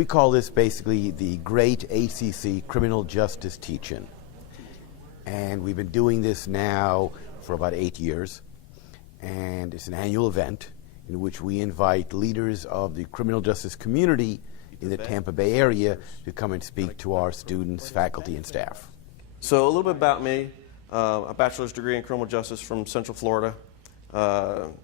We call this basically the Great HCC Criminal Justice Teach-In. And we've been doing this now for about 8 years. And it's an annual event in which we invite leaders of the criminal justice community in the Tampa Bay area to come and speak to our students, faculty, and staff. So a little bit about me. A bachelor's degree in criminal justice from Central Florida.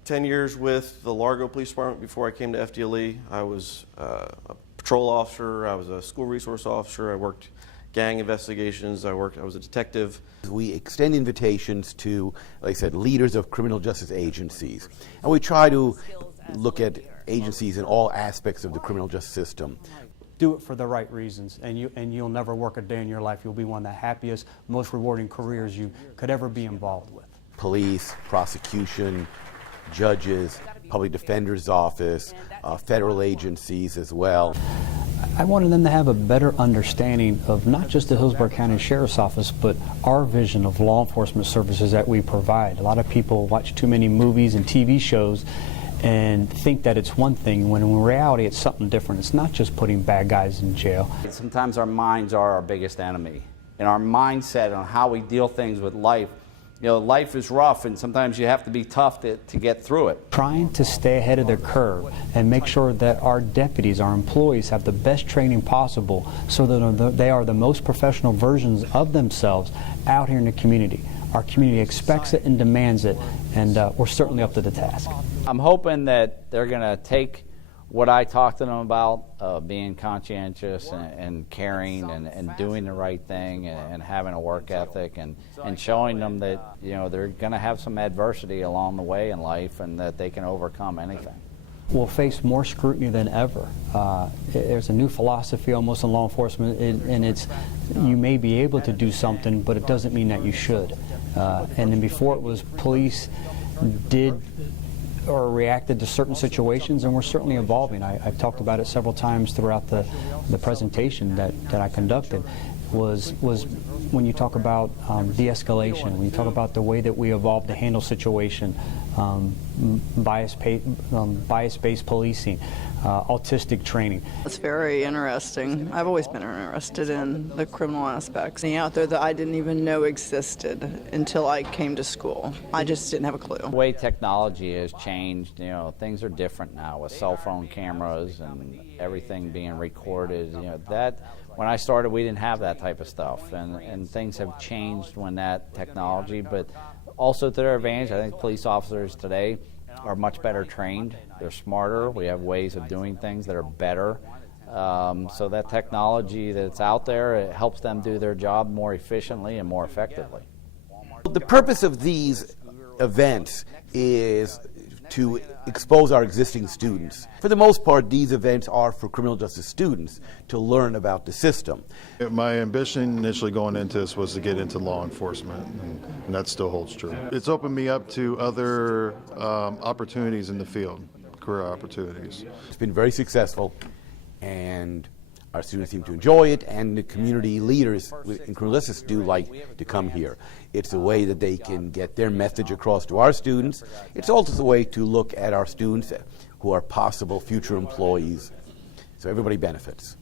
10 years with the Largo Police Department before I came to FDLE. I was a patrol officer, I was a school resource officer, I worked gang investigations, I was a detective. We extend invitations to, like I said, leaders of criminal justice agencies. And we try to look at agencies in all aspects of the criminal justice system. Do it for the right reasons, and you'll never work a day in your life. You'll be one of the happiest, most rewarding careers you could ever be involved with. Police, prosecution, judges, public defender's office, federal agencies as well. I wanted them to have a better understanding of not just the Hillsborough County Sheriff's Office, but our vision of law enforcement services that we provide. A lot of people watch too many movies and TV shows and think that it's one thing, when in reality it's something different. It's not just putting bad guys in jail. Sometimes our minds are our biggest enemy, and our mindset on how we deal things with life. You know, life is rough, and sometimes you have to be tough to get through it. Trying to stay ahead of the curve and make sure that our deputies, our employees, have the best training possible so that they are the most professional versions of themselves out here in the community. Our community expects it and demands it, and we're certainly up to the task. I'm hoping that they're going to take what I talked to them about, being conscientious and caring and doing the right thing and having a work ethic and showing them that, you know, they're going to have some adversity along the way in life and that they can overcome anything. We'll face more scrutiny than ever. There's a new philosophy almost in law enforcement, and it's you may be able to do something, but it doesn't mean that you should. And then before it was police did or reacted to certain situations, and we're certainly evolving. I've talked about it several times throughout the presentation that I conducted, was when you talk about de-escalation, when you talk about the way that we evolve to handle situation, bias-based policing, autistic training. It's very interesting. I've always been interested in the criminal aspects out there that I didn't even know existed until I came to school. I just didn't have a clue. The way technology has changed, you know, things are different now with cell phone cameras and everything being recorded. You know, that when I started, we didn't have that type of stuff, and things have changed when that technology, but also to their advantage. I think police officers today are much better trained. They're smarter. We have ways of doing things that are better. So that technology that's out there, it helps them do their job more efficiently and more effectively. The purpose of these events is to expose our existing students. For the most part, these events are for criminal justice students to learn about the system. My ambition initially going into this was to get into law enforcement, and that still holds true. It's opened me up to other opportunities in the field, career opportunities. It's been very successful, and our students seem to enjoy it, and the community leaders in criminal justice do like to come here. It's a way that they can get their message across to our students. It's also a way to look at our students who are possible future employees, so everybody benefits.